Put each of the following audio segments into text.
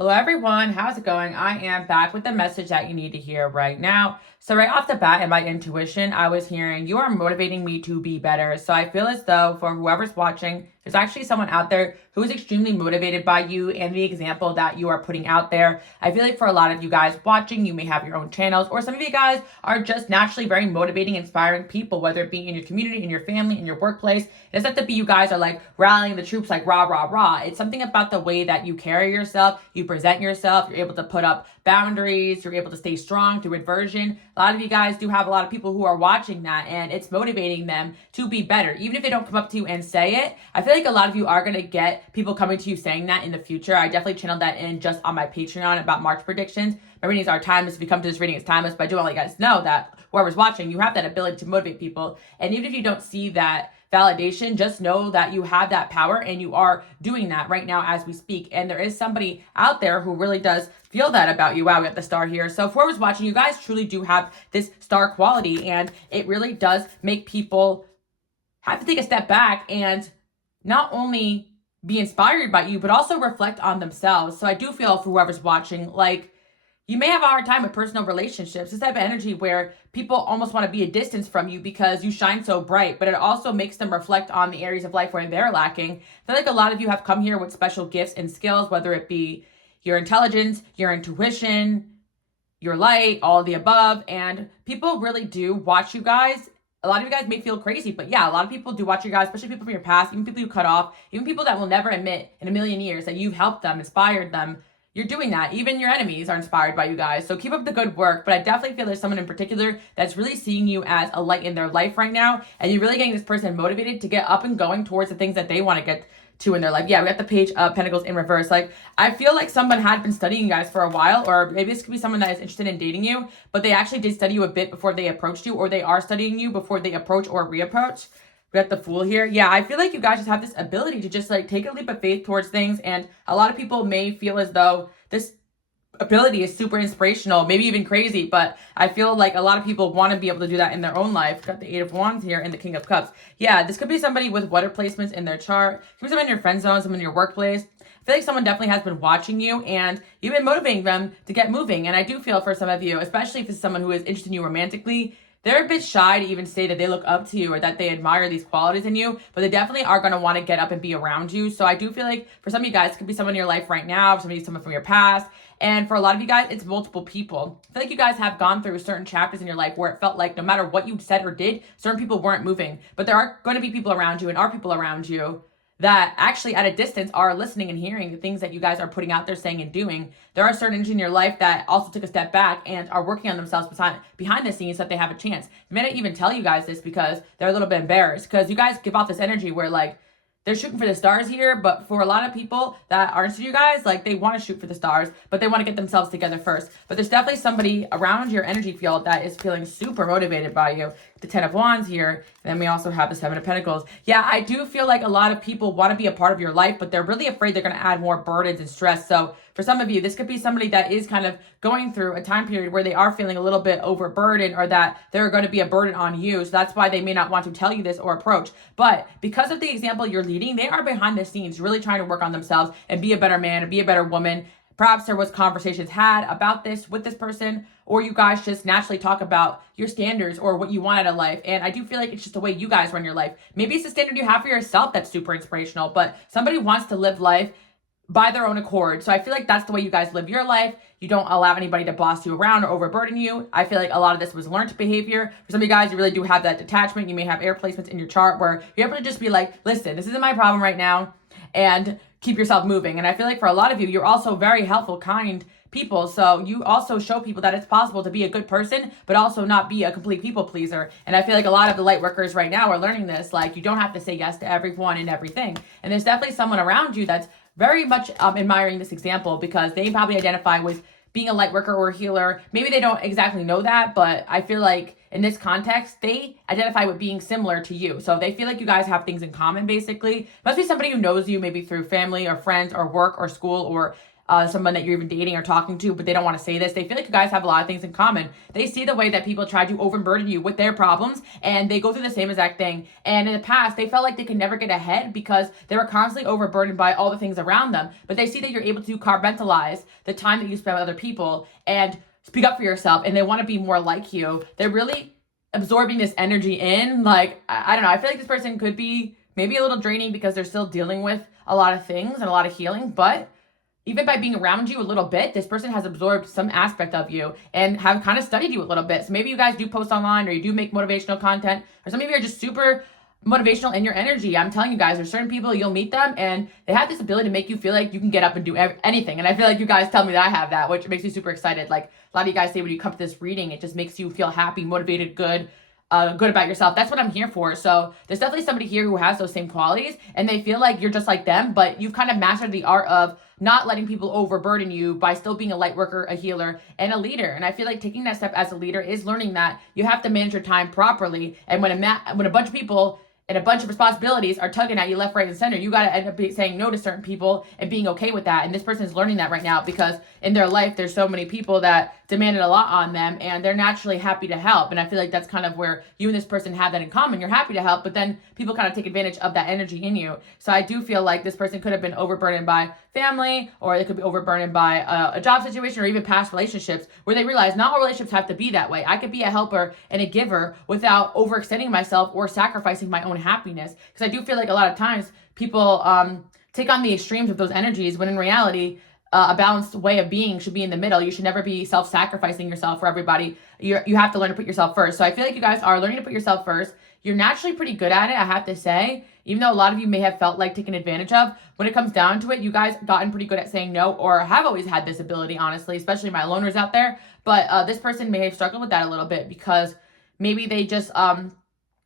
Hello everyone, how's it going? I am back with the message that you need to hear right now. So right off the bat in my intuition, I was hearing you are motivating me to be better. So I feel as though for whoever's watching, there's actually someone out there who is extremely motivated by you and the example that you are putting out there. I feel like for a lot of you guys watching, you may have your own channels, or some of you guys are just naturally very motivating, inspiring people, whether it be in your community, in your family, in your workplace. It doesn't have to be you guys are like rallying the troops like rah, rah, rah. It's something about the way that you carry yourself, you present yourself, you're able to put up boundaries, you're able to stay strong through adversion. A lot of you guys do have a lot of people who are watching that, and it's motivating them to be better. Even if they don't come up to you and say it, I feel like a lot of you are going to get people coming to you saying that in the future. I definitely channeled that in just on my Patreon about March predictions. My readings are timeless. If you come to this reading, it's timeless. But I do want to let you guys know that whoever's watching, you have that ability to motivate people. And even if you don't see that validation, just know that you have that power and you are doing that right now as we speak. And there is somebody out there who really does feel that about you. Wow, we got the star here. So for whoever's watching, you guys truly do have this star quality, and it really does make people have to take a step back and not only be inspired by you, but also reflect on themselves. So I do feel for whoever's watching, like, you may have a hard time with personal relationships. This type of energy where people almost want to be a distance from you because you shine so bright, but it also makes them reflect on the areas of life where they're lacking. I feel like a lot of you have come here with special gifts and skills, whether it be your intelligence, your intuition, your light, all of the above. And people really do watch you guys. A lot of you guys may feel crazy, but yeah, a lot of people do watch you guys, especially people from your past, even people you cut off, even people that will never admit in a million years that you've helped them, inspired them. You're doing that. Even your enemies are inspired by you guys. So keep up the good work. But I definitely feel there's someone in particular that's really seeing you as a light in their life right now. And you're really getting this person motivated to get up and going towards the things that they want to get to in their life. Yeah, we got the Page of Pentacles in reverse. Like, I feel like someone had been studying you guys for a while, or maybe this could be someone that is interested in dating you, but they actually did study you a bit before they approached you, or they are studying you before they approach or reapproach. We got the Fool here. Yeah, I feel like you guys just have this ability to just like take a leap of faith towards things. And a lot of people may feel as though this ability is super inspirational, maybe even crazy, but I feel like a lot of people want to be able to do that in their own life. Got the Eight of Wands here and the King of Cups. Yeah, this could be somebody with water placements in their chart. Could be someone in your friend zone, someone in your workplace. I feel like someone definitely has been watching you and you've been motivating them to get moving. And I do feel for some of you, especially if it's someone who is interested in you romantically, they're a bit shy to even say that they look up to you or that they admire these qualities in you, but they definitely are going to want to get up and be around you. So I do feel like for some of you guys, it could be someone in your life right now, someone from your past. And for a lot of you guys, it's multiple people. I feel like you guys have gone through certain chapters in your life where it felt like no matter what you said or did, certain people weren't moving. But there are going to be people around you and are people around you that actually at a distance are listening and hearing the things that you guys are putting out there, saying and doing. There are certain energies in your life that also took a step back and are working on themselves behind the scenes so that they have a chance. They may not even tell you guys this because they're a little bit embarrassed, because you guys give off this energy where like they're shooting for the stars here, but for a lot of people that aren't you guys, like they want to shoot for the stars, but they want to get themselves together first. But there's definitely somebody around your energy field that is feeling super motivated by you. The Ten of Wands here, and then we also have the Seven of Pentacles. Yeah, I do feel like a lot of people want to be a part of your life, but they're really afraid they're going to add more burdens and stress. So for some of you, this could be somebody that is kind of going through a time period where they are feeling a little bit overburdened, or that they're going to be a burden on you. So that's why they may not want to tell you this or approach. But because of the example you're leading, they are behind the scenes really trying to work on themselves and be a better man and be a better woman. Perhaps there was conversations had about this with this person, or you guys just naturally talk about your standards or what you want out of life. And I do feel like it's just the way you guys run your life. Maybe it's the standard you have for yourself that's super inspirational, but somebody wants to live life by their own accord. So I feel like that's the way you guys live your life. You don't allow anybody to boss you around or overburden you. I feel like a lot of this was learned behavior. For some of you guys, you really do have that detachment. You may have air placements in your chart where you're able to just be like, listen, this isn't my problem right now, and keep yourself moving. And I feel like for a lot of you, you're also very helpful, kind people. So you also show people that it's possible to be a good person, but also not be a complete people pleaser. And I feel like a lot of the light workers right now are learning this. Like, you don't have to say yes to everyone and everything. And there's definitely someone around you that's very much admiring this example, because they probably identify with being a light worker or a healer. Maybe they don't exactly know that, but I feel like in this context, they identify with being similar to you. So they feel like you guys have things in common, basically. Must be somebody who knows you, maybe through family or friends or work or school or someone that you're even dating or talking to, but they don't want to say this. They feel like you guys have a lot of things in common. They see the way that people try to overburden you with their problems, and they go through the same exact thing. And in the past, they felt like they could never get ahead because they were constantly overburdened by all the things around them. But they see that you're able to compartmentalize the time that you spend with other people and speak up for yourself, and they want to be more like you. They're really absorbing this energy in. Like, I don't know. I feel like this person could be maybe a little draining because they're still dealing with a lot of things and a lot of healing, but even by being around you a little bit, this person has absorbed some aspect of you and have kind of studied you a little bit. So maybe you guys do post online, or you do make motivational content, or some of you are just super motivational in your energy. I'm telling you guys, there's certain people, you'll meet them and they have this ability to make you feel like you can get up and do anything. And I feel like you guys tell me that I have that, which makes me super excited. Like a lot of you guys say when you come to this reading, it just makes you feel happy, motivated, good about yourself. That's what I'm here for. So there's definitely somebody here who has those same qualities and they feel like you're just like them, but you've kind of mastered the art of not letting people overburden you by still being a light worker, a healer, and a leader. And I feel like taking that step as a leader is learning that you have to manage your time properly. And when a bunch of people and a bunch of responsibilities are tugging at you left, right, and center, you got to end up saying no to certain people and being okay with that. And this person is learning that right now because in their life, there's so many people that demanded a lot on them and they're naturally happy to help. And I feel like that's kind of where you and this person have that in common. You're happy to help, but then people kind of take advantage of that energy in you. So I do feel like this person could have been overburdened by family, or they could be overburdened by a job situation, or even past relationships where they realize not all relationships have to be that way. I could be a helper and a giver without overextending myself or sacrificing my own happiness. Because I do feel like a lot of times people take on the extremes of those energies when in reality, a balanced way of being should be in the middle. You should never be self-sacrificing yourself for everybody. You have to learn to put yourself first. So I feel like you guys are learning to put yourself first. You're naturally pretty good at it, I have to say. Even though a lot of you may have felt like taken advantage of, when it comes down to it, you guys gotten pretty good at saying no, or have always had this ability, honestly, especially my loners out there. But this person may have struggled with that a little bit because maybe they just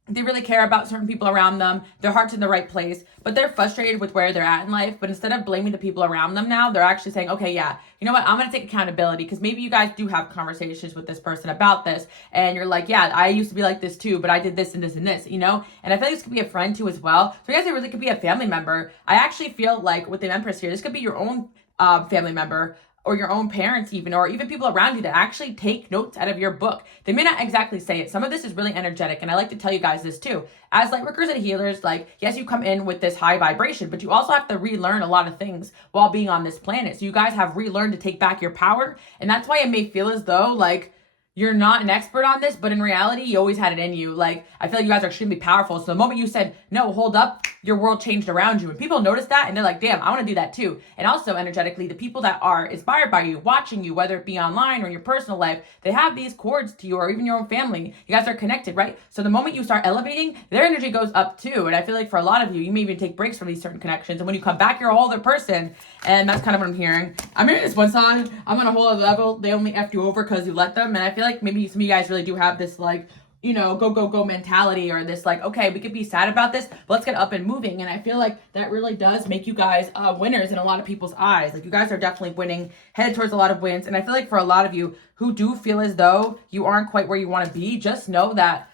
they really care about certain people around them. Their heart's in the right place, but they're frustrated with where they're at in life. But instead of blaming the people around them now, they're actually saying, okay, yeah, you know what? I'm going to take accountability, because maybe you guys do have conversations with this person about this. And you're like, yeah, I used to be like this too, but I did this and this and this, you know? And I feel like this could be a friend too as well. So you guys, it really could be a family member. I actually feel like with the Empress here, this could be your own family member, or your own parents even, or even people around you that actually take notes out of your book. They may not exactly say it. Some of this is really energetic, and I like to tell you guys this too. As light workers and healers, like, yes, you come in with this high vibration, but you also have to relearn a lot of things while being on this planet. So you guys have relearned to take back your power, and that's why it may feel as though, like, you're not an expert on this, but in reality, you always had it in you. Like, I feel like you guys are extremely powerful. So the moment you said, no, hold up, your world changed around you. And people notice that and they're like, damn, I want to do that too. And also energetically, the people that are inspired by you, watching you, whether it be online or in your personal life, they have these cords to you, or even your own family. You guys are connected, right? So the moment you start elevating, their energy goes up too. And I feel like for a lot of you, you may even take breaks from these certain connections. And when you come back, you're a whole other person. And that's kind of what I'm hearing. I'm hearing this one song, I'm on a whole other level. They only F you over because you let them. And I feel like maybe some of you guys really do have this, like, you know, go, go, go mentality, or this like, okay, we could be sad about this, but let's get up and moving. And I feel like that really does make you guys winners in a lot of people's eyes. Like, you guys are definitely winning, headed towards a lot of wins. And I feel like for a lot of you who do feel as though you aren't quite where you want to be, just know that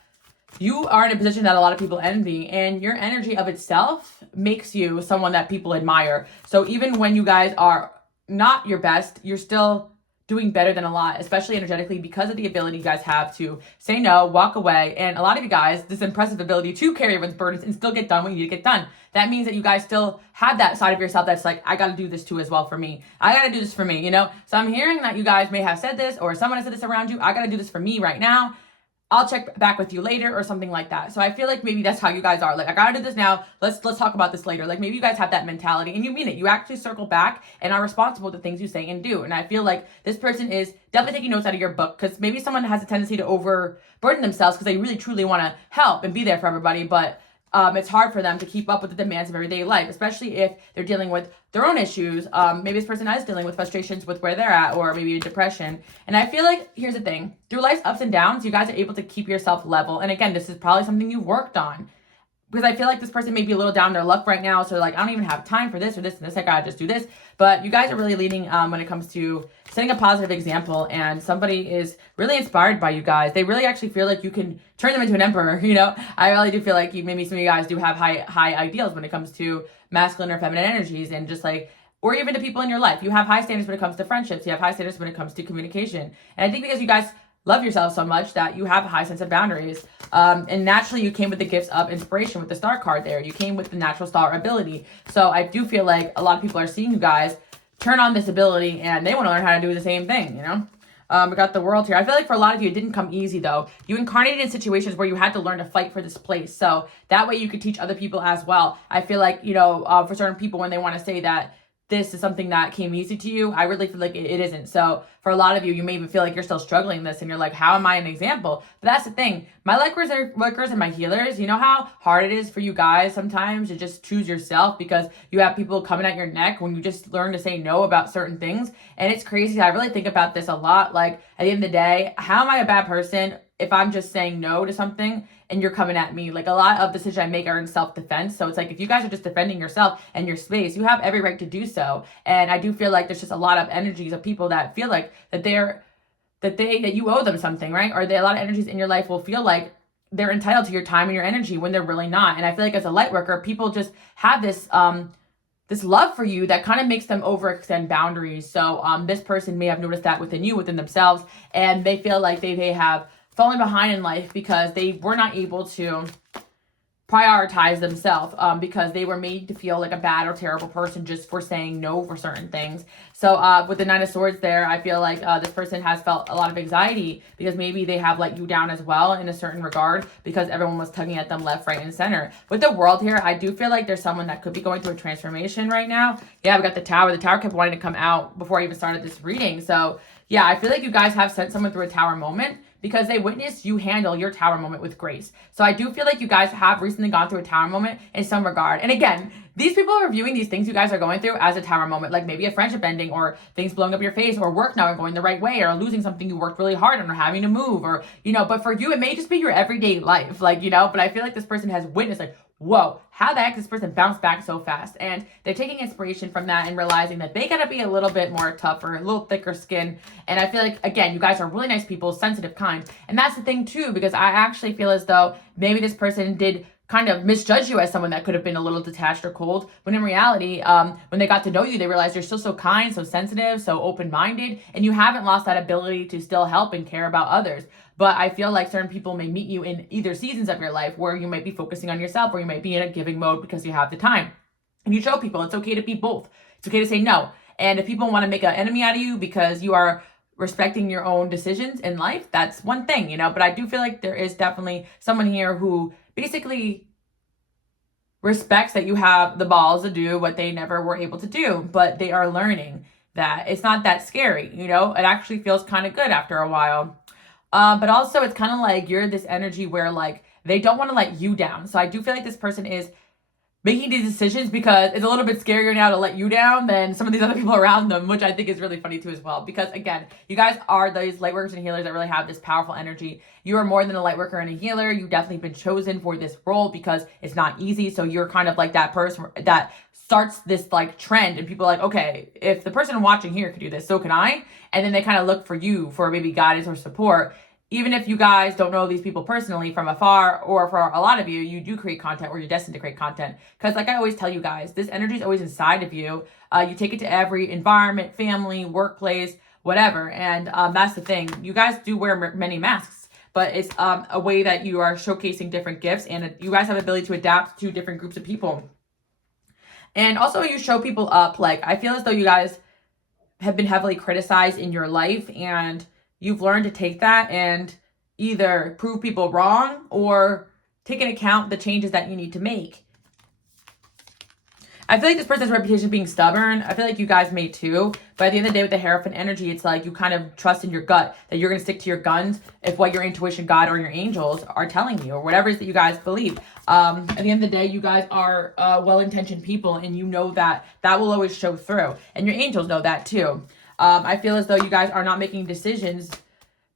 you are in a position that a lot of people envy, and your energy of itself makes you someone that people admire. So even when you guys are not your best, you're still doing better than a lot, especially energetically, because of the ability you guys have to say no, walk away. And a lot of you guys, this impressive ability to carry everyone's burdens and still get done what you need to get done. That means that you guys still have that side of yourself that's like, I got to do this too as well for me. I got to do this for me, you know? So I'm hearing that you guys may have said this, or someone has said this around you. I got to do this for me right now. I'll check back with you later, or something like that. So I feel like maybe that's how you guys are. Like, I gotta do this now. Let's talk about this later. Like, maybe you guys have that mentality and you mean it. You actually circle back and are responsible to things you say and do. And I feel like this person is definitely taking notes out of your book, because maybe someone has a tendency to overburden themselves because they really truly want to help and be there for everybody, but it's hard for them to keep up with the demands of everyday life, especially if they're dealing with their own issues. Maybe this person is dealing with frustrations with where they're at, or maybe depression. And I feel like, here's the thing, through life's ups and downs, you guys are able to keep yourself level. And again, this is probably something you've worked on, because I feel like this person may be a little down their luck right now. So like, I don't even have time for this or this and this. I gotta just do this. But you guys are really leading when it comes to setting a positive example, and somebody is really inspired by you guys. They really actually feel like you can turn them into an emperor, you know? I really do feel like maybe some of you guys do have high ideals when it comes to masculine or feminine energies, and just like or even to people in your life. You have high standards when it comes to friendships. You have high standards when it comes to communication. And I think because you guys love yourself so much that you have a high sense of boundaries. And naturally, you came with the gifts of inspiration with the star card there. You came with the natural star ability. So I do feel like a lot of people are seeing you guys turn on this ability and they want to learn how to do the same thing, you know? We got the world here. I feel like for a lot of you, it didn't come easy though. You incarnated in situations where you had to learn to fight for this place. So that way you could teach other people as well. I feel like, you know, for certain people, when they want to say that this is something that came easy to you, I really feel like it isn't. So for a lot of you, you may even feel like you're still struggling this and you're like, how am I an example? But that's the thing. My light workers and my healers, you know how hard it is for you guys sometimes to just choose yourself because you have people coming at your neck when you just learn to say no about certain things. And it's crazy. I really think about this a lot. Like at the end of the day, how am I a bad person if I'm just saying no to something and you're coming at me? Like a lot of decisions I make are in self-defense. So it's like, if you guys are just defending yourself and your space, you have every right to do so. And I do feel like there's just a lot of energies of people that feel like that you owe them something, right? Or a lot of energies in your life will feel like they're entitled to your time and your energy when they're really not. And I feel like as a light worker, people just have this love for you that kind of makes them overextend boundaries. So this person may have noticed that within themselves, and they feel like they have falling behind in life because they were not able to prioritize themselves because they were made to feel like a bad or terrible person just for saying no for certain things. So with the Nine of Swords there, I feel like this person has felt a lot of anxiety because maybe they have let you down as well in a certain regard because everyone was tugging at them left, right, and center. With the World here, I do feel like there's someone that could be going through a transformation right now. Yeah, we got the Tower. The Tower kept wanting to come out before I even started this reading. So yeah, I feel like you guys have sent someone through a Tower moment because they witnessed you handle your Tower moment with grace. So I do feel like you guys have recently gone through a Tower moment in some regard. And again, these people are viewing these things you guys are going through as a Tower moment, like maybe a friendship ending or things blowing up your face or work not going the right way or losing something you worked really hard on or having to move or, you know, but for you, it may just be your everyday life, like, you know, but I feel like this person has witnessed like, whoa, how the heck does this person bounce back so fast? And they're taking inspiration from that and realizing that they gotta be a little bit more tougher, a little thicker skin. And I feel like, again, you guys are really nice people, sensitive, kind. And that's the thing too, because I actually feel as though maybe this person did kind of misjudge you as someone that could have been a little detached or cold, when in reality, when they got to know you, they realized you're still so kind, so sensitive, so open-minded, and you haven't lost that ability to still help and care about others. But I feel like certain people may meet you in either seasons of your life where you might be focusing on yourself or you might be in a giving mode because you have the time. And you show people it's okay to be both. It's okay to say no. And if people want to make an enemy out of you because you are respecting your own decisions in life, that's one thing, you know. But I do feel like there is definitely someone here who basically respects that you have the balls to do what they never were able to do, but they are learning that it's not that scary, you know. It actually feels kind of good after a while. But also it's kind of like you're this energy where like they don't want to let you down. So I do feel like this person is making these decisions because it's a little bit scarier now to let you down than some of these other people around them, which I think is really funny too as well. Because again, you guys are those light workers and healers that really have this powerful energy. You are more than a light worker and a healer. You've definitely been chosen for this role because it's not easy. So you're kind of like that person that starts this like trend and people are like, okay, if the person watching here could do this, so can I. And then they kind of look for you for maybe guidance or support. Even if you guys don't know these people personally from afar, or for a lot of you, you do create content or you're destined to create content. Because like I always tell you guys, this energy is always inside of you. You take it to every environment, family, workplace, whatever. And that's the thing. You guys do wear many masks, but it's a way that you are showcasing different gifts. And you guys have the ability to adapt to different groups of people. And also you show people up. Like I feel as though you guys have been heavily criticized in your life and you've learned to take that and either prove people wrong or take into account the changes that you need to make. I feel like this person's reputation of being stubborn. I feel like you guys may too. But at the end of the day with the Hierophant energy, it's like you kind of trust in your gut that you're going to stick to your guns if what your intuition, God, or your angels are telling you or whatever it is that you guys believe. At the end of the day, you guys are well-intentioned people and you know that that will always show through. And your angels know that too. I feel as though you guys are not making decisions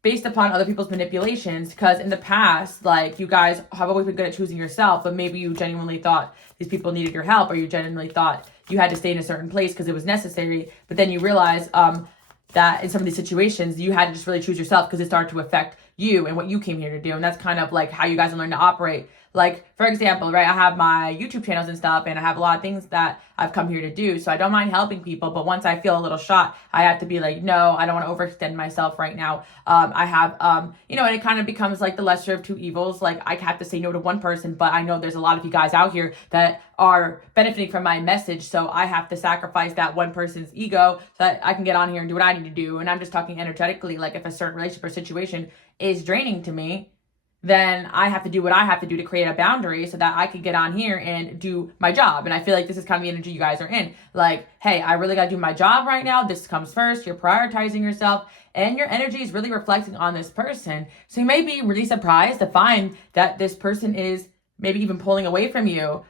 based upon other people's manipulations because in the past, like you guys have always been good at choosing yourself, but maybe you genuinely thought these people needed your help or you genuinely thought you had to stay in a certain place because it was necessary. But then you realize that in some of these situations, you had to just really choose yourself because it started to affect you and what you came here to do. And that's kind of like how you guys learn to operate. Like, for example, right, I have my YouTube channels and stuff, and I have a lot of things that I've come here to do. So I don't mind helping people, but once I feel a little shot, I have to be like, no, I don't want to overextend myself right now. I have, you know, and it kind of becomes like the lesser of two evils. Like, I have to say no to one person, but I know there's a lot of you guys out here that are benefiting from my message. So I have to sacrifice that one person's ego so that I can get on here and do what I need to do. And I'm just talking energetically, like if a certain relationship or situation is draining to me, then I have to do what I have to do to create a boundary so that I can get on here and do my job. And I feel like this is kind of the energy you guys are in. Like, hey, I really got to do my job right now. This comes first. You're prioritizing yourself, and your energy is really reflecting on this person. So you may be really surprised to find that this person is maybe even pulling away from you,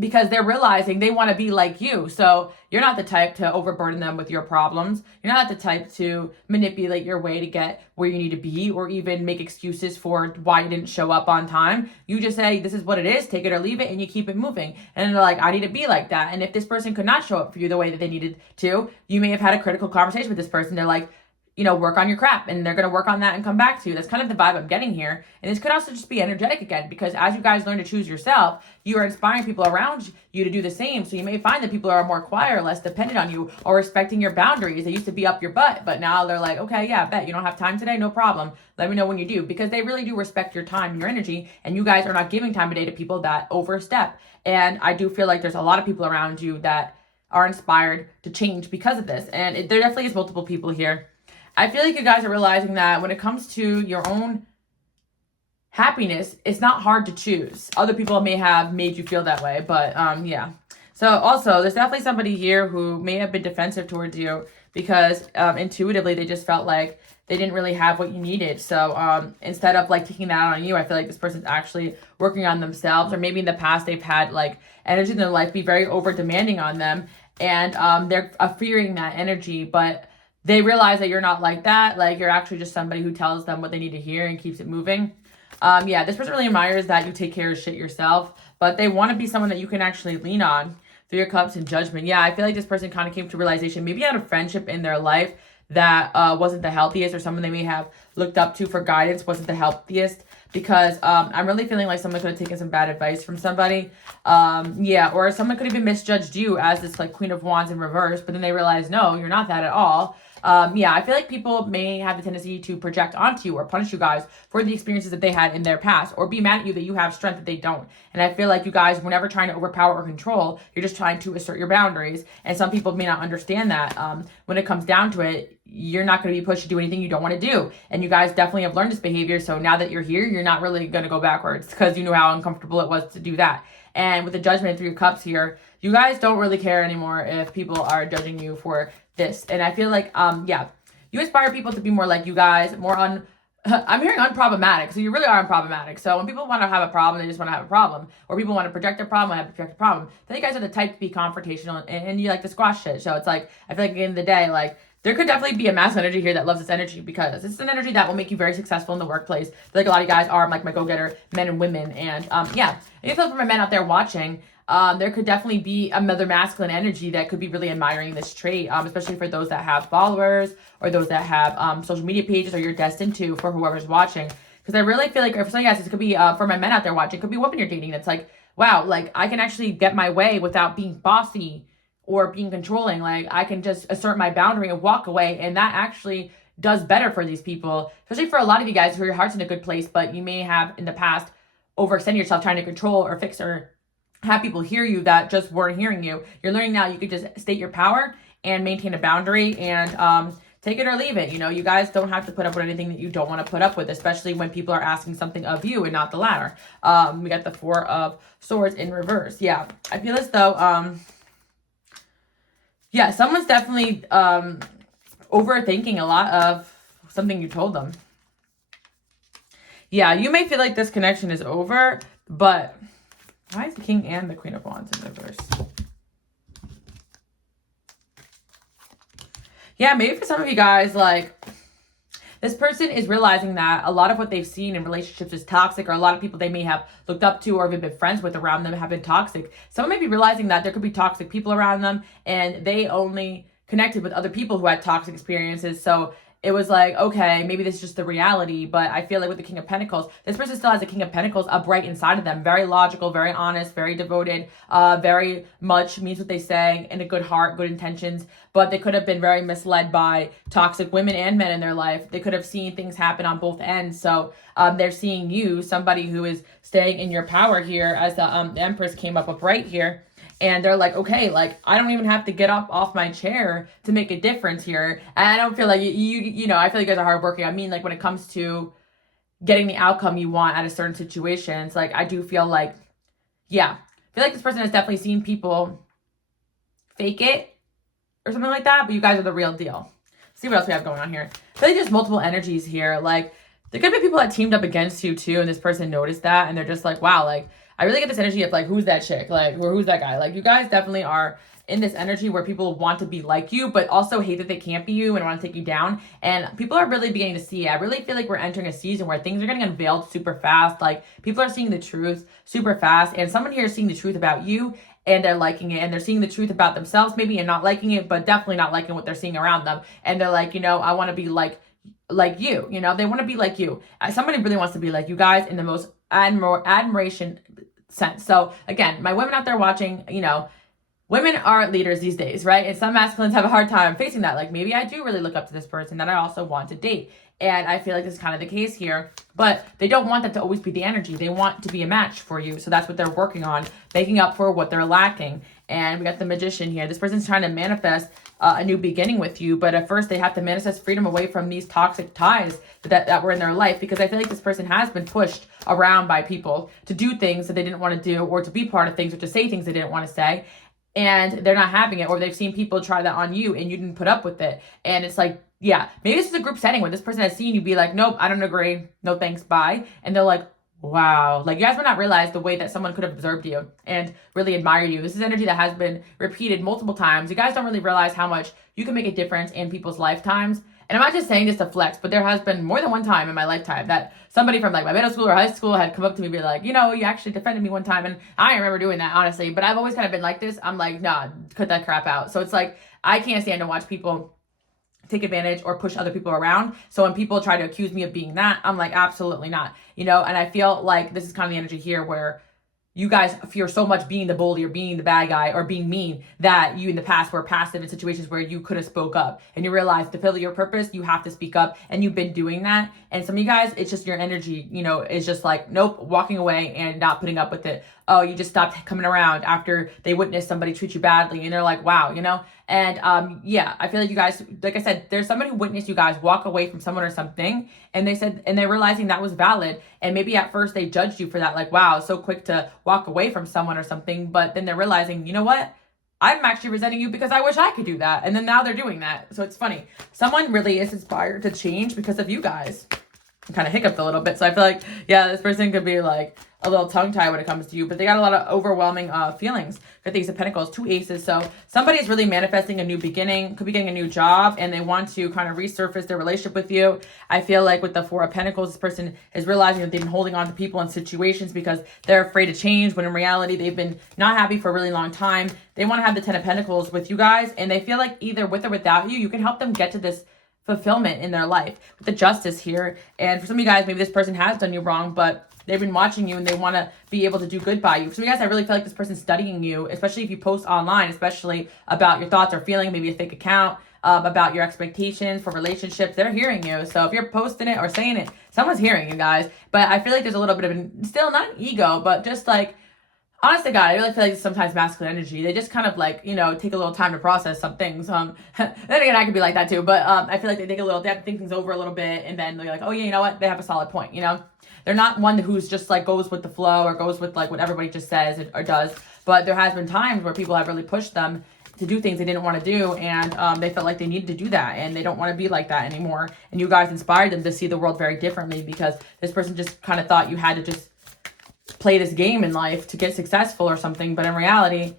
because they're realizing they want to be like you. So you're not the type to overburden them with your problems. You're not the type to manipulate your way to get where you need to be, or even make excuses for why you didn't show up on time. You just say, this is what it is, take it or leave it, and you keep it moving. And they're like, I need to be like that. And if this person could not show up for you the way that they needed to, you may have had a critical conversation with this person. They're like, you know, work on your crap, and they're going to work on that and come back to you. That's kind of the vibe I'm getting here. And this could also just be energetic again, because as you guys learn to choose yourself, you are inspiring people around you to do the same. So you may find that people are more quiet or less dependent on you, or respecting your boundaries. They used to be up your butt, but now they're like, okay, yeah, bet you don't have time today. No problem. Let me know when you do, because they really do respect your time and your energy. And you guys are not giving time of day to people that overstep. And I do feel like there's a lot of people around you that are inspired to change because of this. And there definitely is multiple people here. I feel like you guys are realizing that when it comes to your own happiness, it's not hard to choose. Other people may have made you feel that way, but yeah. So also, there's definitely somebody here who may have been defensive towards you because intuitively they just felt like they didn't really have what you needed. So instead of like taking that out on you, I feel like this person's actually working on themselves, or maybe in the past they've had like energy in their life be very over demanding on them, and they're fearing that energy, but they realize that you're not like that. Like, you're actually just somebody who tells them what they need to hear and keeps it moving. Yeah, this person really admires that you take care of shit yourself, but they want to be someone that you can actually lean on. Through your cups and judgment. Yeah, I feel like this person kind of came to realization, maybe had a friendship in their life that wasn't the healthiest, or someone they may have looked up to for guidance wasn't the healthiest, because I'm really feeling like someone could have taken some bad advice from somebody. Yeah, or someone could have even misjudged you as this like Queen of Wands in reverse, but then they realize, no, you're not that at all. Yeah, I feel like people may have the tendency to project onto you or punish you guys for the experiences that they had in their past, or be mad at you that you have strength that they don't. And I feel like you guys were never trying to overpower or control. You're just trying to assert your boundaries. And some people may not understand that. When it comes down to it, you're not going to be pushed to do anything you don't want to do. And you guys definitely have learned this behavior. So now that you're here, you're not really going to go backwards, because you knew how uncomfortable it was to do that. And with the judgment through your cups here, you guys don't really care anymore if people are judging you for this. And I feel like, yeah, you inspire people to be more like you guys, more I'm hearing unproblematic. So you really are unproblematic. So when people want to have a problem, they just want to have a problem. Or people want to project their problem, have to project a problem. Then you guys are the type to be confrontational, and you like to squash shit. So it's like, I feel like at the end of the day, like, there could definitely be a masculine energy here that loves this energy, because it's an energy that will make you very successful in the workplace. I feel like a lot of you guys are like my go-getter men and women. And yeah, if you feel for my men out there watching, there could definitely be another masculine energy that could be really admiring this trait, especially for those that have followers, or those that have social media pages, or you're destined to, for whoever's watching. Because I really feel like, for some of you guys, this could be for my men out there watching, it could be a woman you're dating that's like, wow, like, I can actually get my way without being bossy or being controlling. Like, I can just assert my boundary and walk away, and that actually does better for these people, especially for a lot of you guys who your heart's in a good place, but you may have in the past overextended yourself trying to control or fix or have people hear you that just weren't hearing you. You're learning now you could just state your power and maintain a boundary, and take it or leave it. You know, you guys don't have to put up with anything that you don't want to put up with, especially when people are asking something of you and not the latter. We got the Four of Swords in reverse. Yeah, I feel as though yeah, someone's definitely overthinking a lot of something you told them. Yeah, you may feel like this connection is over, but why is the King and the Queen of Wands in reverse? Yeah, maybe for some of you guys, like, this person is realizing that a lot of what they've seen in relationships is toxic, or a lot of people they may have looked up to or even been friends with around them have been toxic. Someone may be realizing that there could be toxic people around them, and they only connected with other people who had toxic experiences. So it was like, okay, maybe this is just the reality. But I feel like with the King of Pentacles, this person still has the King of Pentacles upright inside of them. Very logical, very honest, very devoted, very much means what they say, in a good heart, good intentions. But they could have been very misled by toxic women and men in their life. They could have seen things happen on both ends. So they're seeing you, somebody who is staying in your power here, as the Empress came up upright here. And they're like, okay, like, I don't even have to get up off my chair to make a difference here. And I don't feel like you know, I feel like you guys are hardworking. I mean, like, when it comes to getting the outcome you want at a certain situation, it's like, I do feel like, yeah, I feel like this person has definitely seen people fake it or something like that, but you guys are the real deal. Let's see what else we have going on here. I feel like there's multiple energies here. Like, there could be people that teamed up against you too, and this person noticed that, and they're just like, wow, like, I really get this energy of like, who's that chick? Like, or who's that guy? Like, you guys definitely are in this energy where people want to be like you, but also hate that they can't be you and want to take you down. And people are really beginning to see it. I really feel like we're entering a season where things are getting unveiled super fast. Like, people are seeing the truth super fast, and someone here is seeing the truth about you, and they're liking it, and they're seeing the truth about themselves maybe and not liking it, but definitely not liking what they're seeing around them. And they're like, you know, I want to be like you, you know, they want to be like you. Somebody really wants to be like you guys in the most admiration sense. So again, my women out there watching, you know, women are leaders these days, right? And some masculines have a hard time facing that. Like, maybe I do really look up to this person that I also want to date. And I feel like this is kind of the case here, but they don't want that to always be the energy. They want to be a match for you. So that's what they're working on, making up for what they're lacking. And we got the Magician here. This person's trying to manifest a new beginning with you, but at first they have to manifest freedom away from these toxic ties that were in their life, because I feel like this person has been pushed around by people to do things that they didn't want to do, or to be part of things, or to say things they didn't want to say. And they're not having it, or they've seen people try that on you and you didn't put up with it. And it's like, yeah, maybe this is a group setting where this person has seen you be like, nope, I don't agree. No thanks, bye. And they're like, wow, like, you guys would not realize the way that someone could have observed you and really admire you. This is energy that has been repeated multiple times. You guys don't really realize how much you can make a difference in people's lifetimes. And I'm not just saying this to flex, but there has been more than one time in my lifetime that somebody from like my middle school or high school had come up to me and be like, you know, you actually defended me one time. And I remember doing that, honestly, but I've always kind of been like this. I'm like, nah, cut that crap out. So it's like, I can't stand to watch people take advantage or push other people around. So when people try to accuse me of being that, I'm like, absolutely not, you know? And I feel like this is kind of the energy here where you guys fear so much being the bully or being the bad guy or being mean that you in the past were passive in situations where you could have spoke up, and you realize to fulfill your purpose, you have to speak up, and you've been doing that. And some of you guys, it's just your energy, you know, is just like, nope, walking away and not putting up with it. Oh, you just stopped coming around after they witnessed somebody treat you badly, and they're like, wow, you know? And yeah, I feel like you guys, like I said, there's somebody who witnessed you guys walk away from someone or something, and they said, and they're realizing that was valid. And maybe at first they judged you for that, like, wow, so quick to walk away from someone or something. But then they're realizing, you know what? I'm actually resenting you because I wish I could do that. And then now they're doing that. So it's funny. Someone really is inspired to change because of you guys. I kind of hiccuped a little bit. So I feel like, yeah, this person could be like a little tongue-tied when it comes to you, but they got a lot of overwhelming feelings. Got the Ace of Pentacles, 2 aces. So somebody's really manifesting a new beginning, could be getting a new job, and they want to kind of resurface their relationship with you. I feel like with the 4 of Pentacles, this person is realizing that they've been holding on to people and situations because they're afraid to change, when in reality, they've been not happy for a really long time. They want to have the 10 of Pentacles with you guys, and they feel like either with or without you, you can help them get to this fulfillment in their life with the Justice here. And for some of you guys, maybe this person has done you wrong, but they've been watching you and they want to be able to do good by you. For some of you guys, I really feel like this person's studying you, especially if you post online, especially about your thoughts or feeling, maybe a fake account, about your expectations for relationships. They're hearing you. So if you're posting it or saying it, someone's hearing you guys. But I feel like there's a little bit of still not an ego, but just like, honest to God, I really feel like sometimes masculine energy, they just kind of like, you know, take a little time to process some things. Then again, I could be like that too, but I feel like they take a little, they have to think things over a little bit, and then they're like, oh yeah, you know what? They have a solid point, you know? They're not one who's just like goes with the flow or goes with like what everybody just says or does, but there has been times where people have really pushed them to do things they didn't want to do, and they felt like they needed to do that, and they don't want to be like that anymore. And you guys inspired them to see the world very differently, because this person just kind of thought you had to just play this game in life to get successful or something, but in reality,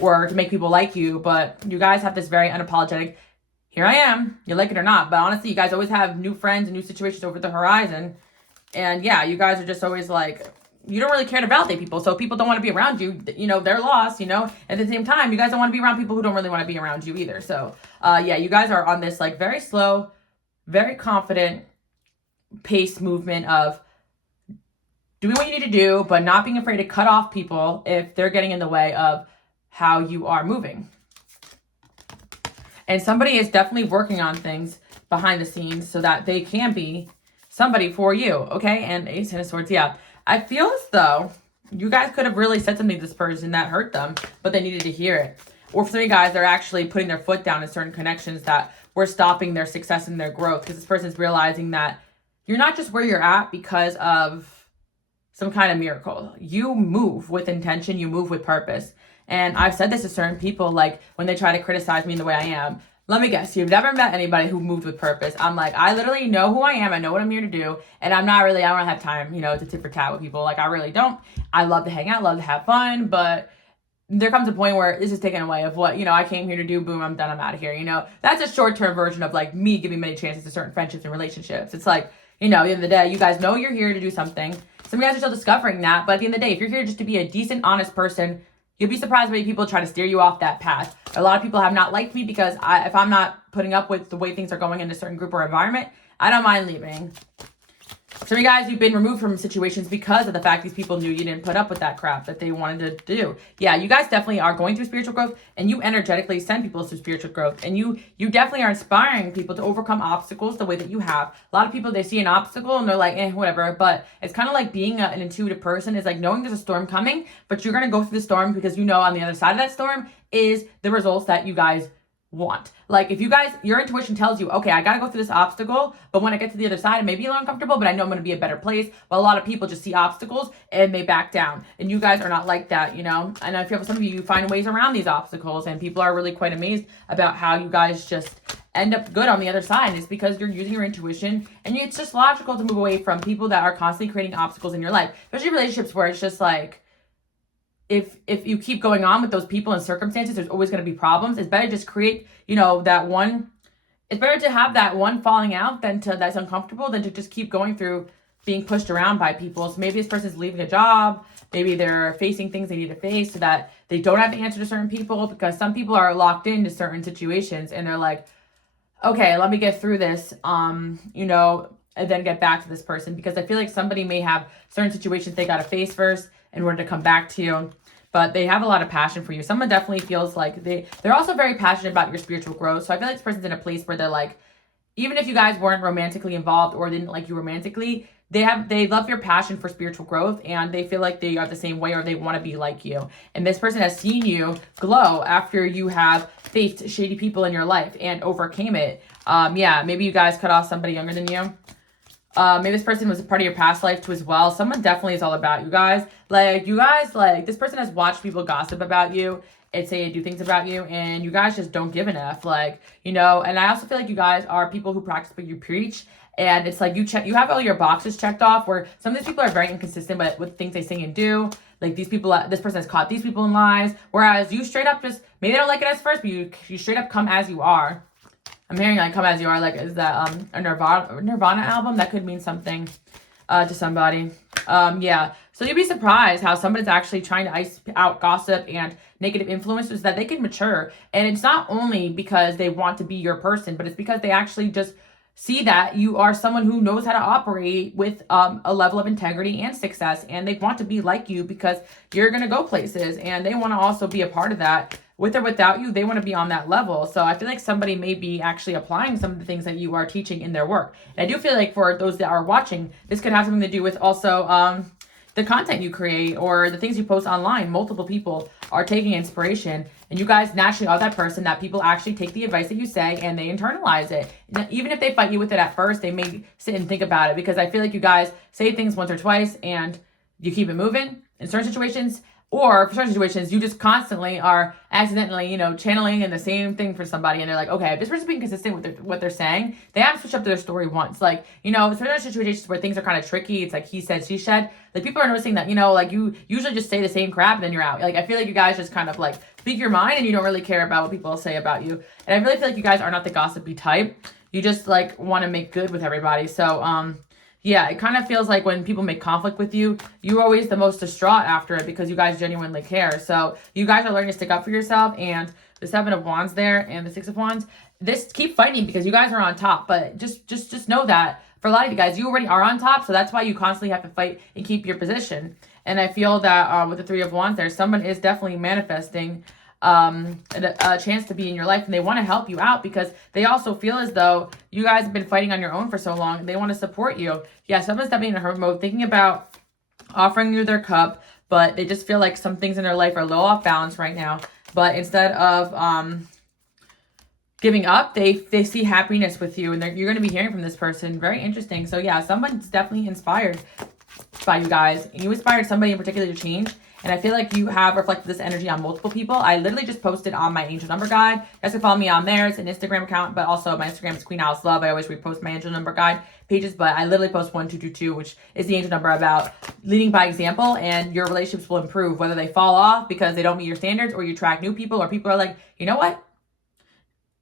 or to make people like you. But you guys have this very unapologetic, here I am, you like it or not. But honestly, you guys always have new friends and new situations over the horizon. And yeah, you guys are just always like, you don't really care to validate people. So people don't want to be around you, you know, they're lost, you know. At the same time, you guys don't want to be around people who don't really want to be around you either. So yeah, you guys are on this like very slow very confident pace movement of doing what you need to do, but not being afraid to cut off people if they're getting in the way of how you are moving. And somebody is definitely working on things behind the scenes so that they can be somebody for you, okay? And Ace of Swords, yeah. I feel as though you guys could have really said something to this person that hurt them, but they needed to hear it. Or for some of you guys, they're actually putting their foot down in certain connections that were stopping their success and their growth, because this person's realizing that you're not just where you're at because of some kind of miracle. You move with intention, you move with purpose. And I've said this to certain people, like when they try to criticize me in the way I am. Let me guess, you've never met anybody who moved with purpose. I'm like, I literally know who I am. I know what I'm here to do. And I don't have time, to tit for tat with people. Like, I really don't. I love to hang out, love to have fun. But there comes a point where this is taken away of what, I came here to do. Boom, I'm done. I'm out of here. That's a short-term version of like me giving many chances to certain friendships and relationships. It's like, at the end of the day, you guys know you're here to do something. Some of you guys are still discovering that. But at the end of the day, if you're here just to be a decent, honest person, you'll be surprised when people try to steer you off that path. A lot of people have not liked me because if I'm not putting up with the way things are going in a certain group or environment, I don't mind leaving. Some of you guys, you've been removed from situations because of the fact these people knew you didn't put up with that crap that they wanted to do. Yeah, you guys definitely are going through spiritual growth, and you energetically send people through spiritual growth. And you definitely are inspiring people to overcome obstacles the way that you have. A lot of people, they see an obstacle and they're like, whatever. But it's kind of like being an intuitive person is like knowing there's a storm coming, but you're going to go through the storm because on the other side of that storm is the results that you guys want. Like if your intuition tells you, okay, I gotta go through this obstacle, but when I get to the other side, it may be a little uncomfortable, but I know I'm gonna be a better place. But a lot of people just see obstacles and they back down. And you guys are not like that, And I feel some of you find ways around these obstacles, and people are really quite amazed about how you guys just end up good on the other side. And it's because you're using your intuition, and it's just logical to move away from people that are constantly creating obstacles in your life, especially relationships where it's just like, if you keep going on with those people and circumstances, there's always going to be problems. It's better just create, that one. It's better to have that one falling out that's uncomfortable than to just keep going through being pushed around by people. So maybe this person's leaving a job. Maybe they're facing things they need to face so that they don't have to answer to certain people, because some people are locked into certain situations and they're like, okay, let me get through this, and then get back to this person, because I feel like somebody may have certain situations they got to face first in order to come back to you, but they have a lot of passion for you. Someone definitely feels like they're also very passionate about your spiritual growth. So I feel like this person's in a place where they're like, even if you guys weren't romantically involved or didn't like you romantically, they love your passion for spiritual growth, and they feel like they are the same way, or they want to be like you. And this person has seen you glow after you have faced shady people in your life and overcame it. Maybe you guys cut off somebody younger than you. Maybe this person was a part of your past life too as well. Someone definitely is all about you guys. This person has watched people gossip about you and say do things about you, and you guys just don't give an F. And I also feel like you guys are people who practice what you preach. And it's like you have all your boxes checked off, where some of these people are very inconsistent with things they say and do. Like this person has caught these people in lies, whereas you straight up just, maybe they don't like it at first, but you straight up come as you are. I'm hearing come as you are, is that a Nirvana album? That could mean something to somebody. So you'd be surprised how somebody's actually trying to ice out gossip and negative influences, that they can mature. And it's not only because they want to be your person, but it's because they actually just see that you are someone who knows how to operate with a level of integrity and success, and they want to be like you because you're going to go places, and they want to also be a part of that. With or without you, they want to be on that level. So I feel like somebody may be actually applying some of the things that you are teaching in their work. And I do feel like for those that are watching, this could have something to do with also the content you create or the things you post online. Multiple people are taking inspiration, and you guys naturally are that person that people actually take the advice that you say and they internalize it. Now, even if they fight you with it at first, they may sit and think about it, because I feel like you guys say things once or twice and you keep it moving in certain situations. Or for certain situations, you just constantly are accidentally, channeling in the same thing for somebody. And they're like, okay, if this person's being consistent with what they're saying, they haven't switched up their story once. Certain situations where things are kind of tricky, it's like he said, she said. People are noticing that, you usually just say the same crap and then you're out. I feel like you guys just kind of speak your mind and you don't really care about what people say about you. And I really feel like you guys are not the gossipy type. You just want to make good with everybody. So, it kind of feels like when people make conflict with you, you're always the most distraught after it because you guys genuinely care. So you guys are learning to stick up for yourself. And the 7 of Wands there and the 6 of Wands, this, keep fighting because you guys are on top. But just know that for a lot of you guys, you already are on top. So that's why you constantly have to fight and keep your position. And I feel that with the Three of Wands there, someone is definitely manifesting a chance to be in your life, and they want to help you out because they also feel as though you guys have been fighting on your own for so long, and they want to support you. Yeah, someone's definitely in a hurt mode, thinking about offering you their cup, but they just feel like some things in their life are a little off balance right now. But instead of giving up, they see happiness with you, and you're going to be hearing from this person. Very interesting. So yeah, someone's definitely inspired by you guys. You inspired somebody in particular to change. And I feel like you have reflected this energy on multiple people. I literally just posted on my angel number guide. You guys can follow me on there. It's an Instagram account, but also my Instagram is Queen Alice Love. I always repost my angel number guide pages, but I literally post 1222, which is the angel number about leading by example, and your relationships will improve, whether they fall off because they don't meet your standards, or you attract new people, or people are like, you know what?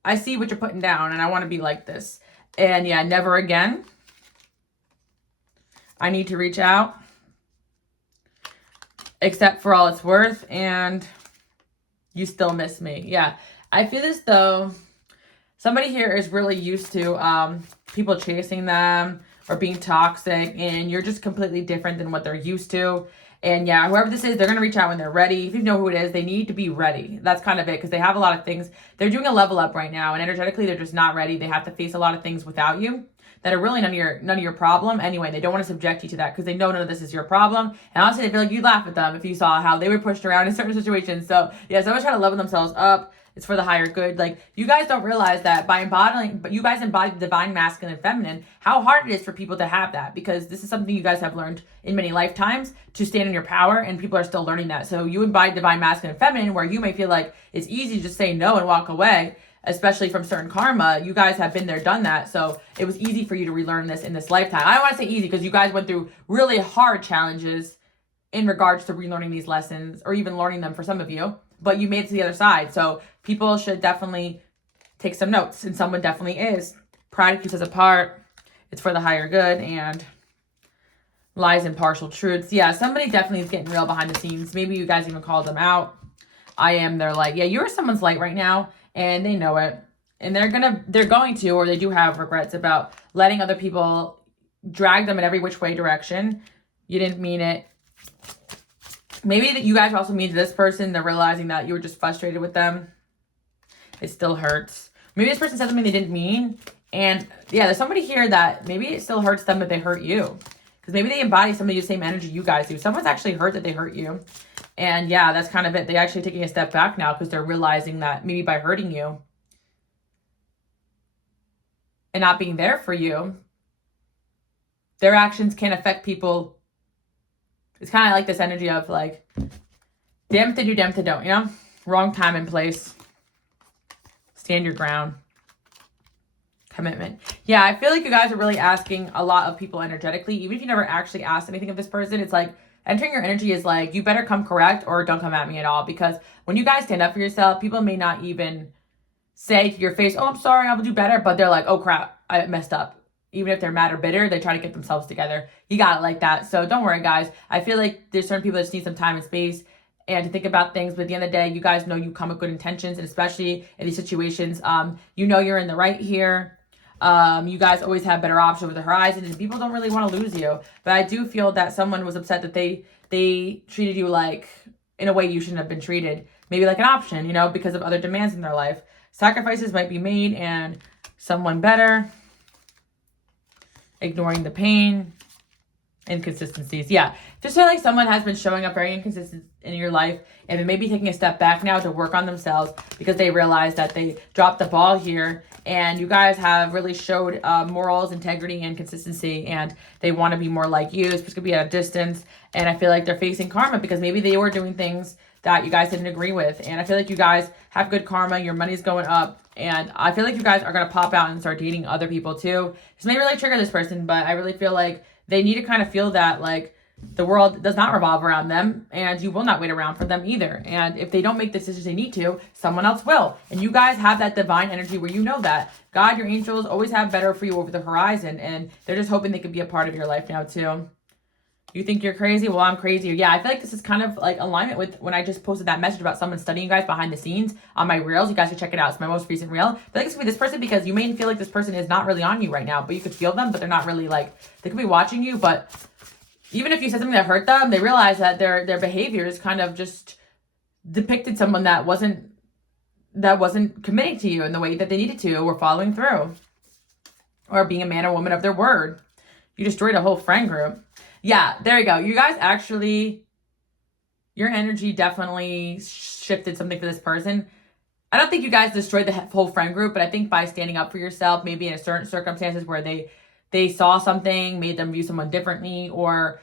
I see what you're putting down and I want to be like this. And yeah, never again. I need to reach out, except for all it's worth, and you still miss me. Yeah, I feel as though somebody here is really used to people chasing them or being toxic, and you're just completely different than what they're used to. And yeah, whoever this is, they're going to reach out when they're ready. If you know who it is, they need to be ready. That's kind of it, because they have a lot of things. They're doing a level up right now, and energetically, they're just not ready. They have to face a lot of things without you that are really none of your problem. Anyway, they don't want to subject you to that because they know none of this is your problem. And honestly, they feel like you'd laugh at them if you saw how they were pushed around in certain situations. So yeah, someone's trying to level themselves up. It's for the higher good. Like, you guys don't realize that by embodying, but you guys embody the divine masculine and feminine, how hard it is for people to have that, because this is something you guys have learned in many lifetimes, to stand in your power, and people are still learning that. So you embody divine masculine and feminine, where you may feel like it's easy to just say no and walk away, especially from certain karma. You guys have been there, done that. So it was easy for you to relearn this in this lifetime. I don't want to say easy, because you guys went through really hard challenges in regards to relearning these lessons, or even learning them for some of you, but you made it to the other side. So people should definitely take some notes, and someone definitely is. Pride keeps us apart. It's for the higher good, and lies and partial truths. Yeah, somebody definitely is getting real behind the scenes. Maybe you guys even called them out. I am their light. Yeah, you're someone's light right now, and they know it. And they're going to, or they do have regrets about letting other people drag them in every which way direction. You didn't mean it. Maybe that you guys also mean to this person, they're realizing that you were just frustrated with them. It still hurts. Maybe this person said something they didn't mean. And yeah, there's somebody here that maybe it still hurts them, but they hurt you. Because maybe they embody some of the same energy you guys do. Someone's actually hurt that they hurt you. And yeah, that's kind of it. They're actually taking a step back now because they're realizing that maybe by hurting you and not being there for you, their actions can affect people. It's kind of like this energy of like, damn if they do, damn if they don't, you know? Wrong time and place. Stand your ground. Commitment. Yeah, I feel like you guys are really asking a lot of people energetically. Even if you never actually asked anything of this person, it's like entering your energy is like, you better come correct or don't come at me at all. Because when you guys stand up for yourself, people may not even say to your face, oh, I'm sorry, I will do better. But they're like, oh crap, I messed up. Even if they're mad or bitter, they try to get themselves together. You got it like that. So don't worry, guys. I feel like there's certain people that just need some time and space and to think about things. But at the end of the day, you guys know you come with good intentions. And especially in these situations, you know you're in the right here. You guys always have better options with the horizon. And people don't really want to lose you. But I do feel that someone was upset that they treated you like in a way you shouldn't have been treated. Maybe like an option, you know, because of other demands in their life. Sacrifices might be made and someone better. Ignoring the pain. Inconsistencies. Yeah, just feel like someone has been showing up very inconsistent in your life and they may be taking a step back now to work on themselves because they realize that they dropped the ball here, and you guys have really showed morals, integrity, and consistency, and they want to be more like you. It's supposed to be at a distance, and I feel like they're facing karma because maybe they were doing things that you guys didn't agree with, and I feel like you guys have good karma. Your money's going up, and I feel like you guys are going to pop out and start dating other people too. This may really trigger this person, but I really feel like they need to kind of feel that like the world does not revolve around them, and you will not wait around for them either. And if they don't make the decisions they need to, someone else will. And you guys have that divine energy where you know that God, your angels always have better for you over the horizon, and they're just hoping they could be a part of your life now too. You think you're crazy? Well, I'm crazy. Yeah, I feel like this is kind of like alignment with when I just posted that message about someone studying you guys behind the scenes on my reels. You guys can check it out. It's my most recent reel. I feel like it's gonna be this person because you may feel like this person is not really on you right now, but you could feel them, but they're not really like, they could be watching you, but even if you said something that hurt them, they realize that their behaviors kind of just depicted someone that wasn't committing to you in the way that they needed to, or following through, or being a man or woman of their word. You destroyed a whole friend group. Yeah, there you go. You guys actually, your energy definitely shifted something for this person. I don't think you guys destroyed the whole friend group, but I think by standing up for yourself, maybe in a certain circumstances where they saw something, made them view someone differently, or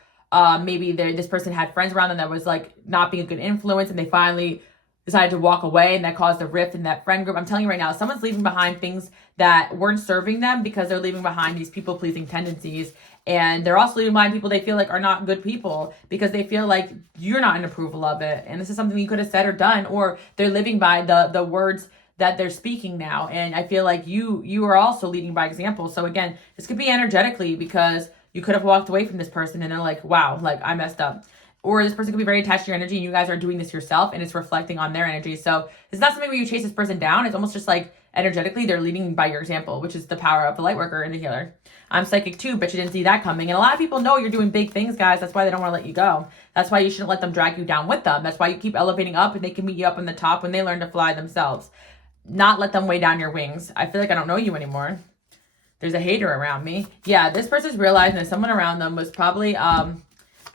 maybe this person had friends around them that was like not being a good influence, and they finally decided to walk away, and that caused a rift in that friend group. I'm telling you right now, someone's leaving behind things that weren't serving them because they're leaving behind these people-pleasing tendencies. And they're also leaving behind people they feel like are not good people because they feel like you're not in approval of it. And this is something you could have said or done, or they're living by the words that they're speaking now. And I feel like you are also leading by example. So again, this could be energetically because you could have walked away from this person and they're like, wow, like I messed up. Or this person could be very attached to your energy and you guys are doing this yourself and it's reflecting on their energy. So it's not something where you chase this person down. It's almost just like energetically they're leading by your example, which is the power of the light worker and the healer. I'm psychic too, but you didn't see that coming. And a lot of people know you're doing big things, guys. That's why they don't want to let you go. That's why you shouldn't let them drag you down with them. That's why you keep elevating up and they can meet you up on the top when they learn to fly themselves. Not let them weigh down your wings. I feel like I don't know you anymore. There's a hater around me. Yeah, this person's realizing that someone around them was probably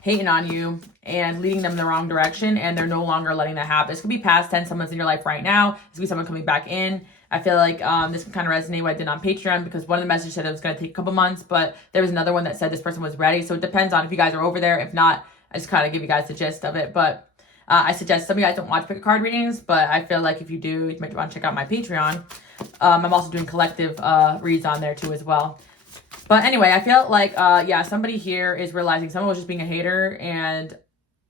hating on you and leading them in the wrong direction, and they're no longer letting that happen. This could be past tense, someone's in your life right now. This could be someone coming back in. I feel like this can kind of resonate with what I did on Patreon, because one of the messages said it was going to take a couple months, but there was another one that said this person was ready. So it depends on if you guys are over there. If not, I just kind of give you guys the gist of it. But I suggest some of you guys don't watch pick a card readings, but I feel like if you do, you might want to check out my Patreon. I'm also doing collective reads on there too as well. But anyway, I feel like, yeah, somebody here is realizing someone was just being a hater, and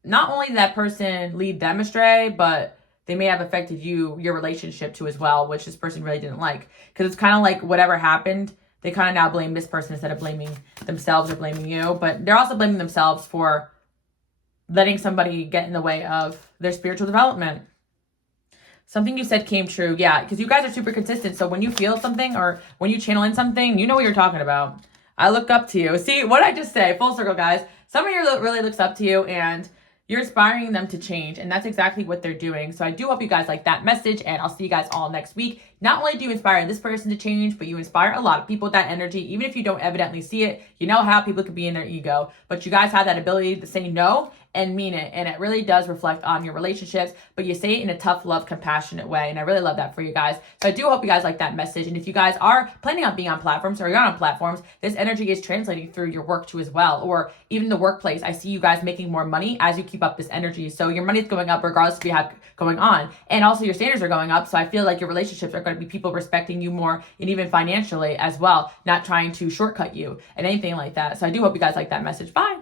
not only did that person lead them astray, but they may have affected your relationship too as well, which this person really didn't like. Because it's kind of like whatever happened, they kind of now blame this person instead of blaming themselves or blaming you. But they're also blaming themselves for letting somebody get in the way of their spiritual development. Something you said came true. Yeah, because you guys are super consistent. So when you feel something or when you channel in something, you know what you're talking about. I look up to you. See, what did I just say? Full circle, guys. Somebody really looks up to you and you're inspiring them to change. And that's exactly what they're doing. So I do hope you guys like that message, and I'll see you guys all next week. Not only do you inspire this person to change, but you inspire a lot of people with that energy. Even if you don't evidently see it, you know how people could be in their ego. But you guys have that ability to say no and mean it. And it really does reflect on your relationships, but you say it in a tough love, compassionate way. And I really love that for you guys. So I do hope you guys like that message. And if you guys are planning on being on platforms or you're on platforms, this energy is translating through your work too as well. Or even the workplace. I see you guys making more money as you keep up this energy. So your money's going up regardless of what you have going on. And also your standards are going up. So I feel like your relationships are going to be people respecting you more, and even financially as well, not trying to shortcut you and anything like that. So I do hope you guys like that message. Bye.